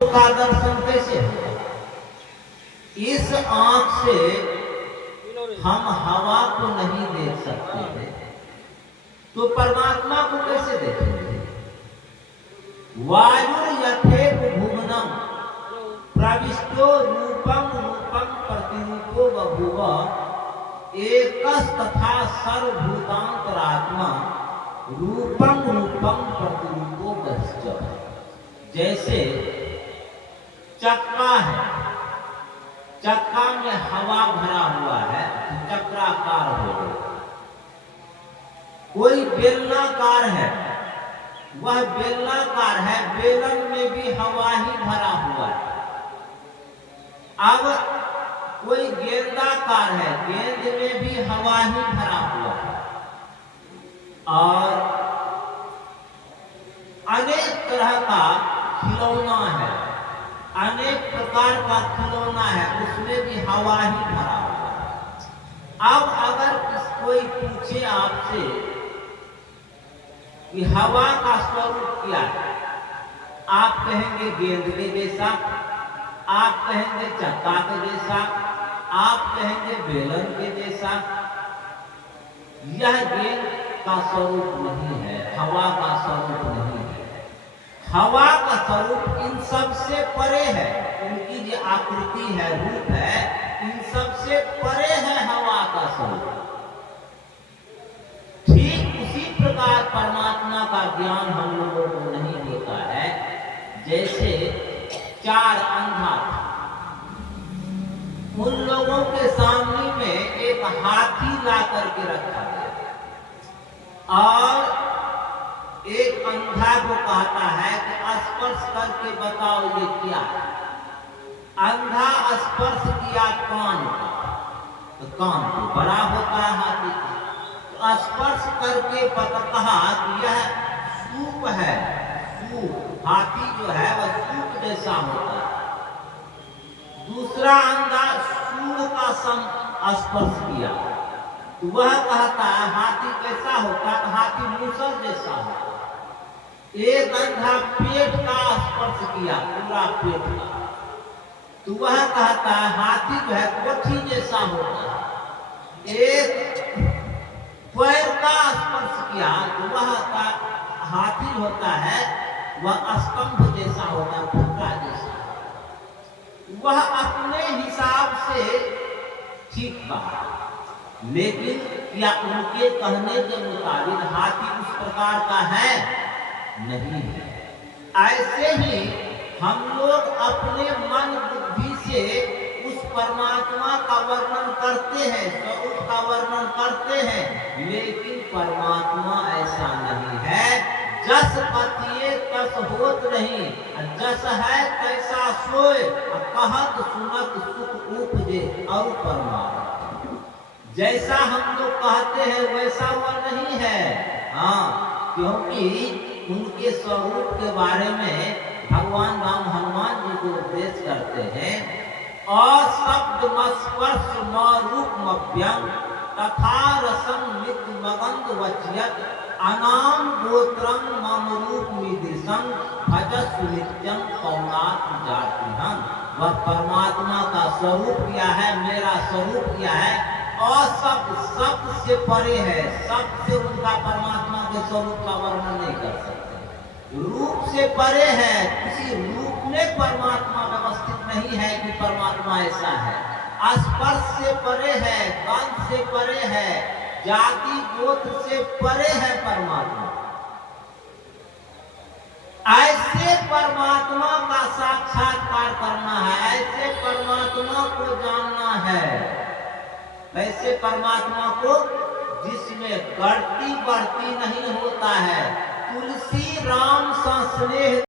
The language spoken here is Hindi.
का दर्शन कैसे होगा? इस आंख से हम हवा को नहीं देख सकते थे, तो परमात्मा को कैसे देखेंगे? वायु यथेक भुवनम प्रविष्टो रूपम रूपम प्रतिरूपो बभूव एकस तथा सर्वभूतांतरात्मा रूपम रूपम प्रतिरूपो बश्च। जैसे चक्का है, चक्का में हवा भरा हुआ है तो चक्राकार हो गया। कोई बेलनाकार है, वह बेलनाकार है, बेलन में भी हवा ही भरा हुआ है। अब कोई गेंदाकार है, गेंद में भी हवा ही भरा हुआ है। और अनेक तरह का खिलौना है, अनेक प्रकार का खिलौना है, उसमें भी हवा ही भरा हुआ है। अब अगर कोई पूछे आपसे कि हवा का स्वरूप क्या है, आप कहेंगे गेंद के जैसा, आप कहेंगे चक्का के जैसा, आप कहेंगे बेलन के जैसा। यह गेंद का स्वरूप नहीं है, हवा का स्वरूप नहीं है। हवा का स्वरूप इन सब से परे है, उनकी जो आकृति है, रूप है, इन सब से परे है हवा का स्वरूप। ठीक उसी प्रकार परमात्मा का ज्ञान हम लोगों को नहीं होता है। जैसे चार अंधा था, उन लोगों के सामने में एक हाथी ला करके रखा गया और एक अंधा को कहता है कि स्पर्श करके बताओ ये क्या है। अंधा स्पर्श किया कान का, तो कान तो बड़ा होता है हाथी का, तो स्पर्श करके कहा कि यह सूप है, सूप। हाथी जो है वह सूप जैसा होता है। दूसरा अंधा सूंड का स्पर्श किया, तो वह कहता है हाथी कैसा होता है, हाथी मूसल जैसा होता है। एक अंधा पेट का स्पर्श किया, पूरा पेट का, तो वह कहता है हाथी जो है कोठी जैसा होता है। एक पैर का स्पर्श किया, तो वह हाथी होता है वह स्तंभ जैसा होता है, फुटका जैसा। वह अपने हिसाब से ठीक कहा, लेकिन क्या उनके कहने के मुताबिक हाथी उस प्रकार का है? नहीं है। ऐसे ही हम लोग अपने मन बुद्धि से उस परमात्मा का वर्णन करते हैं, स्वरूप का वर्णन करते हैं, लेकिन परमात्मा ऐसा नहीं है। जस कथिए तस होत नहीं, जस है तैसा सोए, कहत सुनत सुख उपजे और परमात्मा। जैसा हम लोग कहते हैं वैसा वह नहीं है। हाँ, क्योंकि उनके स्वरूप के बारे में भगवान राम हनुमान जी को उपदेश करते हैं। अशब्द मस्पर्श रूप मभ्यंग तथा रसम नित्य मगंध वच्यत अनाम गोत्रम मम रूप निदृशं भजस नित्यम कौनात् जातिहं। वह परमात्मा का स्वरूप क्या है, मेरा स्वरूप क्या है? अशब्द, शब्द से परे है, शब्द से उनका परमात्मा के स्वरूप का वर्णन नहीं कर सकते। रूप से परे है, किसी रूप में परमात्मा व्यवस्थित नहीं है कि परमात्मा ऐसा है। स्पर्श से परे है, गंध से परे है, जाति गोत्र से परे है परमात्मा। ऐसे परमात्मा का साक्षात्कार करना है, ऐसे परमात्मा को जानना है। वैसे परमात्मा को जिसमें बढ़ती बढ़ती नहीं होता है। तुलसी राम सा स्नेह